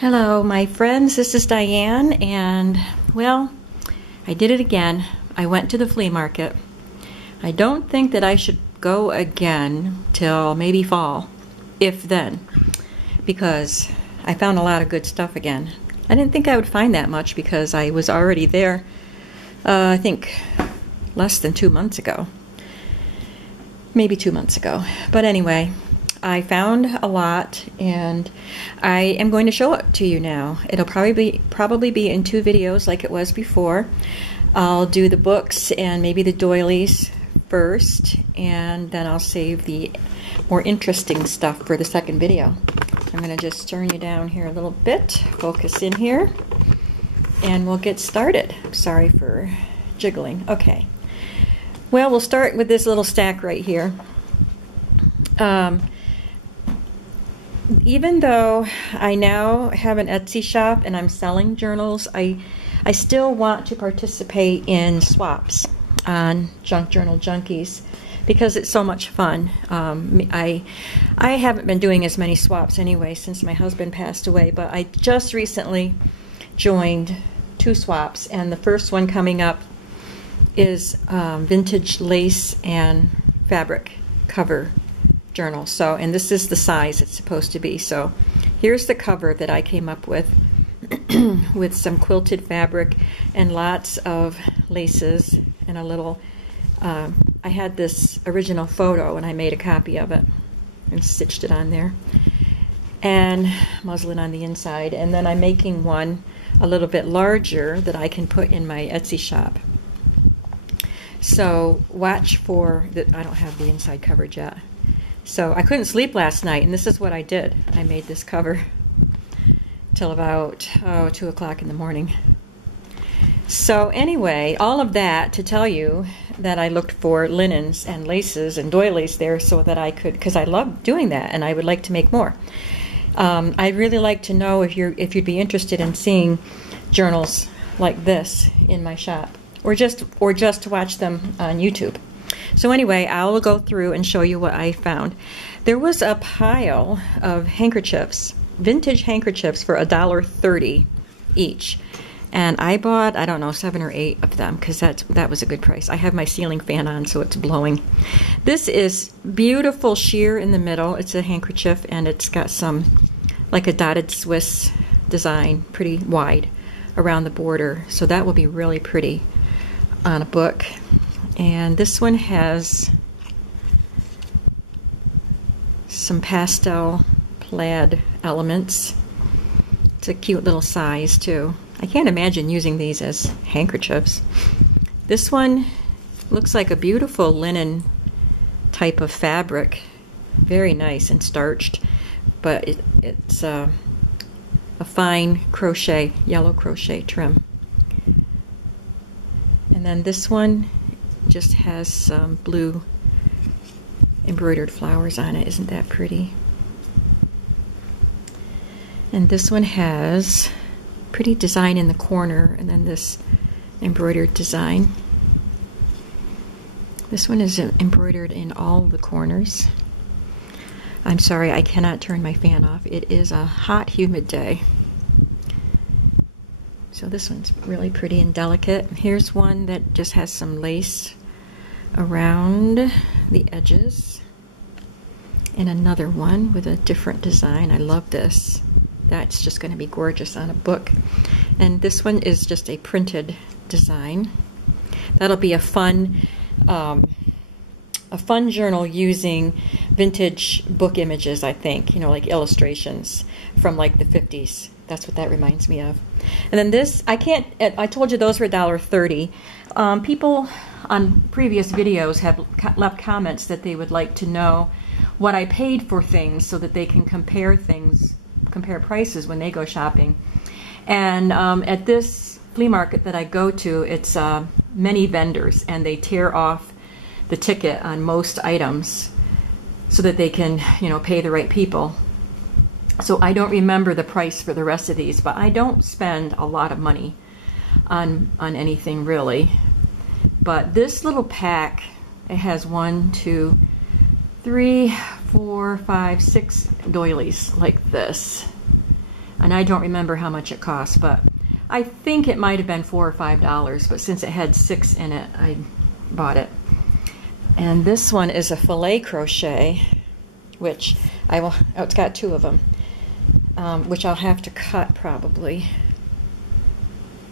Hello, my friends. This is Diane, and well, I did it again. I went to the flea market. I don't think that I should go again till maybe fall, if then, because I found a lot of good stuff again. I didn't think I would find that much because I was already there, I think less than 2 months ago. Maybe 2 months ago. But anyway, I found a lot, and I am going to show it to you now. It'll probably be in 2 videos like it was before. I'll do the books and maybe the doilies first, and then I'll save the more interesting stuff for the second video. I'm going to just turn you down here a little bit, focus in here, and we'll get started. Sorry for jiggling. Okay. Well, we'll start with this little stack right here. Even though I now have an Etsy shop and I'm selling journals, I still want to participate in swaps on Junk Journal Junkies because it's so much fun. I haven't been doing as many swaps anyway since my husband passed away, but I just recently joined 2 swaps, and the first one coming up is vintage lace and fabric cover journal. So, and this is the size it's supposed to be. So here's the cover that I came up with with some quilted fabric and lots of laces and a little I had this original photo and I made a copy of it and stitched it on there, and muslin on the inside, and then I'm making one a little bit larger that I can put in my Etsy shop. So watch for that. I don't have the inside covered yet. So I couldn't sleep last night, and this is what I did. I made this cover till about 2 o'clock in the morning. So anyway, all of that to tell you that I looked for linens and laces and doilies there so that I could, because I love doing that and I would like to make more. I'd really like to know if you'd be interested in seeing journals like this in my shop, or just to watch them on YouTube. So anyway, I'll go through and show you what I found. There was a pile of handkerchiefs, vintage handkerchiefs, for $1.30 each. And I bought, I don't know, 7 or 8 of them because that was a good price. I have my ceiling fan on, so it's blowing. This is beautiful sheer in the middle. It's a handkerchief, and it's got some, like a dotted Swiss design, pretty wide around the border. So that will be really pretty on a book. And this one has some pastel plaid elements. It's a cute little size too. I can't imagine using these as handkerchiefs. This one looks like a beautiful linen type of fabric. Very nice and starched, but it's a fine crochet, yellow crochet trim. And then this one just has some blue embroidered flowers on it. Isn't that pretty? And this one has pretty design in the corner, and then this embroidered design. This one is embroidered in all the corners. I'm sorry, I cannot turn my fan off. It is a hot, humid day. So this one's really pretty and delicate. Here's one that just has some lace around the edges, and another one with a different design. I love this. That's just going to be gorgeous on a book. And this one is just a printed design. That'll be a fun journal using vintage book images, I think, you know, like illustrations from like the 50s. That's what that reminds me of. And then this, I told you those were $1.30. People on previous videos have left comments that they would like to know what I paid for things so that they can compare prices when they go shopping. And at this flea market that I go to, it's many vendors, and they tear off the ticket on most items so that they can, you know, pay the right people. So I don't remember the price for the rest of these, but I don't spend a lot of money on anything really. But this little pack, it has 1, 2, 3, 4, 5, 6 doilies like this. And I don't remember how much it cost, but I think it might have been $4 or $5, but since it had 6 in it, I bought it. And this one is a filet crochet, which I will, oh, it's got 2 of them, which I'll have to cut probably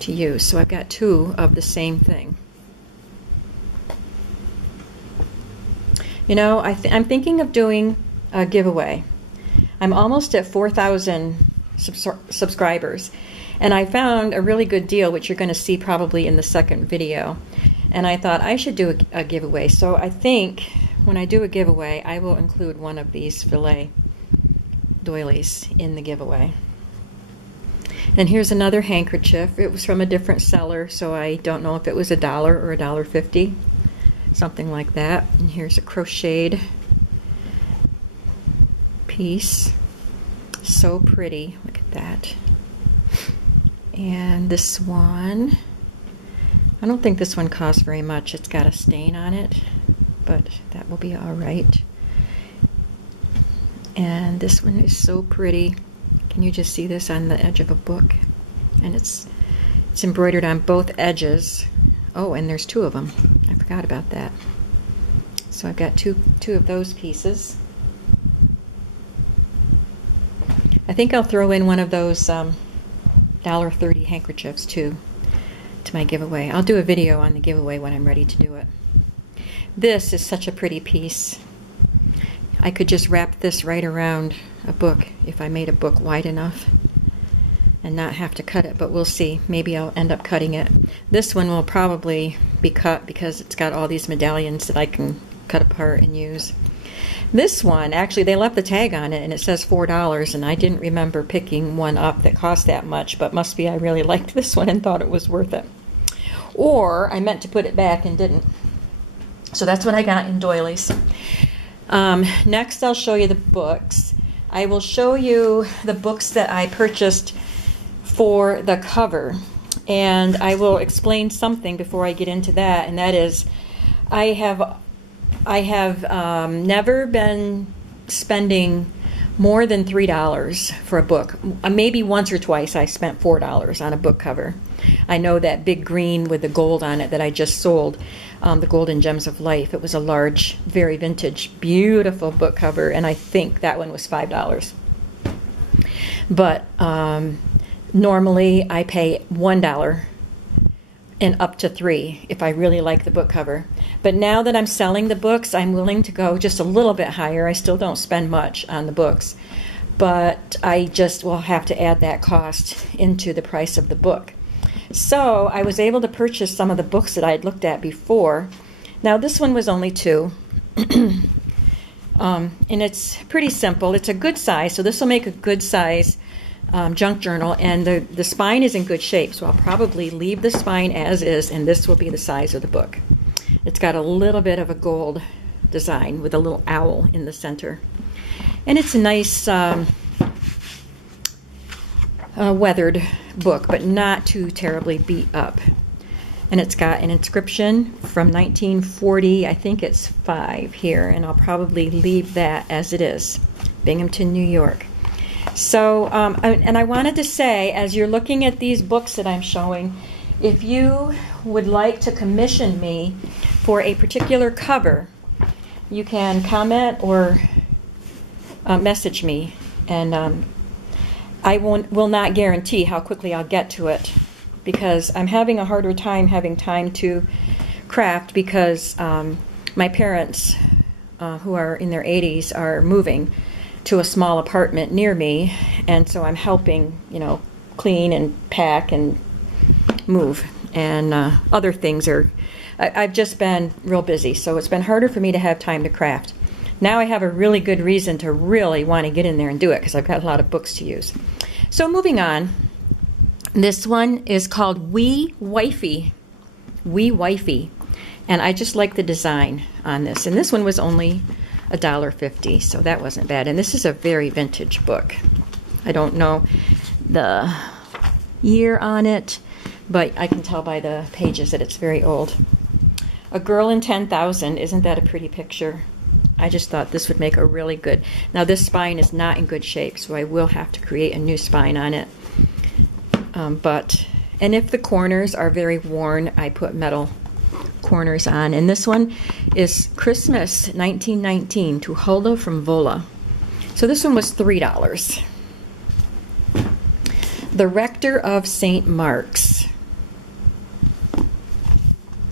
to use. So I've got 2 of the same thing. You know, I'm thinking of doing a giveaway. I'm almost at 4,000 subscribers, and I found a really good deal, which you're going to see probably in the second video. And I thought I should do a giveaway. So I think when I do a giveaway, I will include one of these filet doilies in the giveaway. And here's another handkerchief. It was from a different seller, so I don't know if it was $1 or $1.50, something like that. And here's a crocheted piece. So pretty. Look at that. And this one, I don't think this one costs very much. It's got a stain on it, but that will be all right. And this one is so pretty. Can you just see this on the edge of a book? And it's embroidered on both edges. Oh, and there's 2 of them. I forgot about that. So I've got two of those pieces. I think I'll throw in one of those $1.30 handkerchiefs too to my giveaway. I'll do a video on the giveaway when I'm ready to do it. This is such a pretty piece. I could just wrap this right around a book if I made a book wide enough and not have to cut it, but we'll see. Maybe I'll end up cutting it. This one will probably be cut because it's got all these medallions that I can cut apart and use. This one, actually, they left the tag on it and it says $4, and I didn't remember picking one up that cost that much, but must be I really liked this one and thought it was worth it. Or I meant to put it back and didn't. So that's what I got in doilies. Next, I'll show you the books. I will show you the books that I purchased for the cover, and I will explain something before I get into that, and that is I have never been spending more than $3 for a book. Maybe once or twice I spent $4 on a book cover. I know that big green with the gold on it that I just sold, the Golden Gems of Life. It was a large, very vintage, beautiful book cover, and I think that one was $5. But normally I pay $1 and up to $3 if I really like the book cover. But now that I'm selling the books, I'm willing to go just a little bit higher. I still don't spend much on the books, but I just will have to add that cost into the price of the book. So I was able to purchase some of the books that I had looked at before. Now this one was only $2, and it's pretty simple. It's a good size, so this will make a good size junk journal, and the spine is in good shape, so I'll probably leave the spine as is, and this will be the size of the book. It's got a little bit of a gold design with a little owl in the center, and it's a nice weathered book, but not too terribly beat up. And it's got an inscription from 1940, I think it's 5 here, and I'll probably leave that as it is, Binghamton, New York. So, and I wanted to say, as you're looking at these books that I'm showing, if you would like to commission me for a particular cover, you can comment or message me, and I will not guarantee how quickly I'll get to it, because I'm having a harder time having time to craft, because my parents, who are in their 80s, are moving to a small apartment near me, and so I'm helping, clean and pack and move, and other things are, I've just been real busy, so it's been harder for me to have time to craft. Now I have a really good reason to really want to get in there and do it, because I've got a lot of books to use. So moving on, this one is called Wee Wifey. Wee Wifey. And I just like the design on this. And this one was only $1.50, so that wasn't bad. And this is a very vintage book. I don't know the year on it, but I can tell by the pages that it's very old. A Girl in 10,000. Isn't that a pretty picture? I just thought this would make a really good. Now this spine is not in good shape, so I will have to create a new spine on it. And if the corners are very worn, I put metal corners on. And this one is Christmas 1919 to Hulda from Vola. So this one was $3. The Rector of St. Mark's.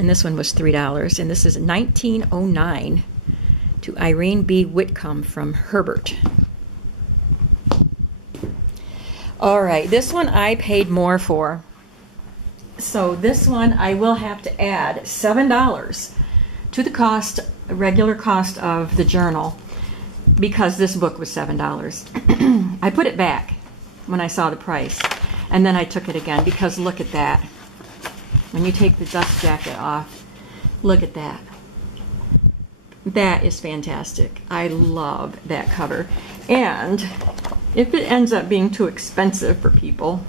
And this one was $3. And this is 1909 to Irene B. Whitcomb from Herbert. All right, this one I paid more for. So this one I will have to add $7 to the cost, regular cost of the journal, because this book was $7. I put it back when I saw the price, and then I took it again because look at that. When you take the dust jacket off, look at that. That is fantastic. I love that cover. And if it ends up being too expensive for people,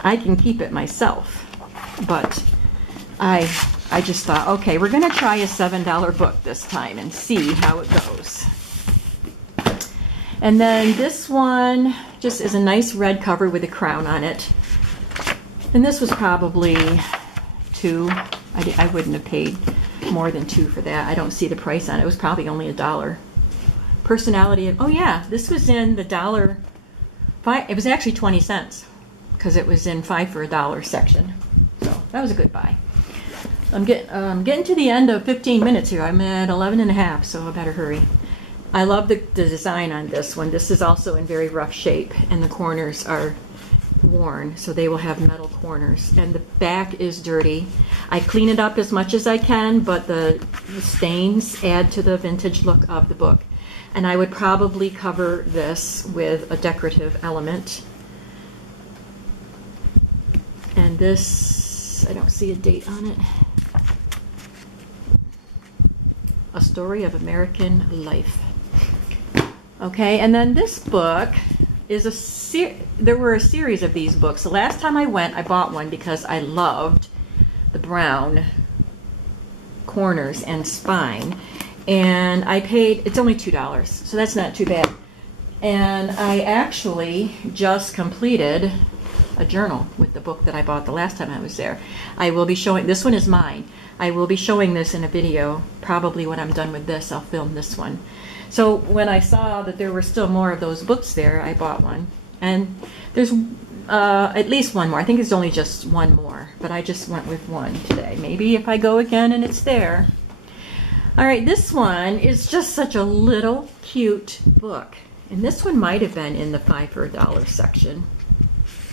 I can keep it myself. But I just thought, okay, we're going to try a $7 book this time and see how it goes. And then this one just is a nice red cover with a crown on it. And this was probably $2. I wouldn't have paid more than $2 for that. I don't see the price on it. It was probably only $1. Personality of, oh yeah, this was in the $5. It was actually 20 cents because it was in 5 for $1 section. So that was a good buy. I'm getting to the end of 15 minutes here. I'm at 11 and a half, so I better hurry. I love the design on this one. This is also in very rough shape, and the corners are worn, so they will have metal corners. And the back is dirty. I clean it up as much as I can, but the stains add to the vintage look of the book. And I would probably cover this with a decorative element. And this, I don't see a date on it. A Story of American Life. Okay, and then this book is there were a series of these books. The last time I went, I bought one because I loved the brown corners and spine. And I paid, it's only $2, so that's not too bad. And I actually just completed a journal with the book that I bought the last time I was there. I will be showing, this one is mine. I will be showing this in a video. Probably when I'm done with this, I'll film this one. So when I saw that there were still more of those books there, I bought one. And there's at least one more. I think there's only just one more, but I just went with one today. Maybe if I go again and it's there. All right, this one is just such a little cute book. And this one might have been in the 5 for $1 section.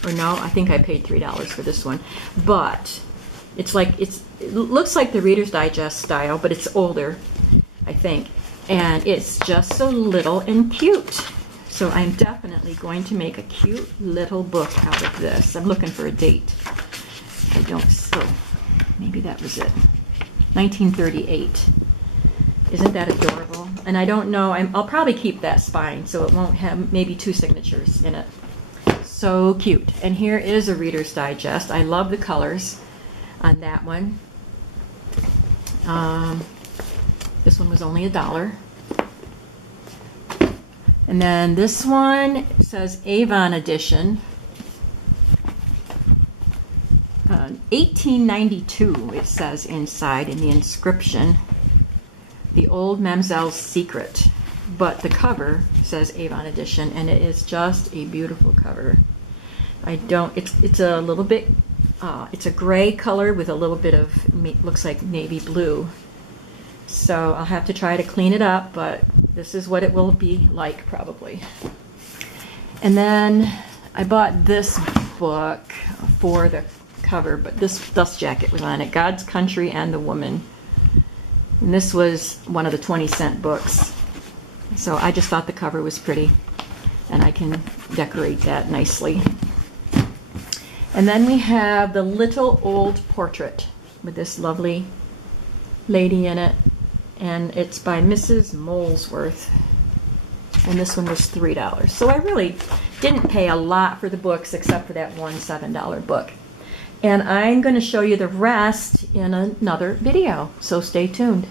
Or no, I think I paid $3 for this one. But it's like, it looks like the Reader's Digest style, but it's older, I think. And it's just so little and cute. So I'm definitely going to make a cute little book out of this. I'm looking for a date. I don't, so maybe that was it. 1938. Isn't that adorable? And I don't know, I'll probably keep that spine so it won't have maybe 2 signatures in it. So cute. And here is a Reader's Digest. I love the colors on that one. This one was only $1. And then this one says Avon edition. 1892 it says inside in the inscription. The Old Mamselle's Secret. But the cover says Avon edition, and it is just a beautiful cover. It's a little bit, it's a gray color with a little bit of, looks like navy blue. So I'll have to try to clean it up, but this is what it will be like probably. And then I bought this book for the cover, but this dust jacket was on it, God's Country and the Woman. And this was one of the 20-cent books. So I just thought the cover was pretty, and I can decorate that nicely. And then we have the Little Old Portrait with this lovely lady in it, and it's by Mrs. Molesworth, and this one was $3. So I really didn't pay a lot for the books except for that one $7 book. And I'm going to show you the rest in another video, so stay tuned.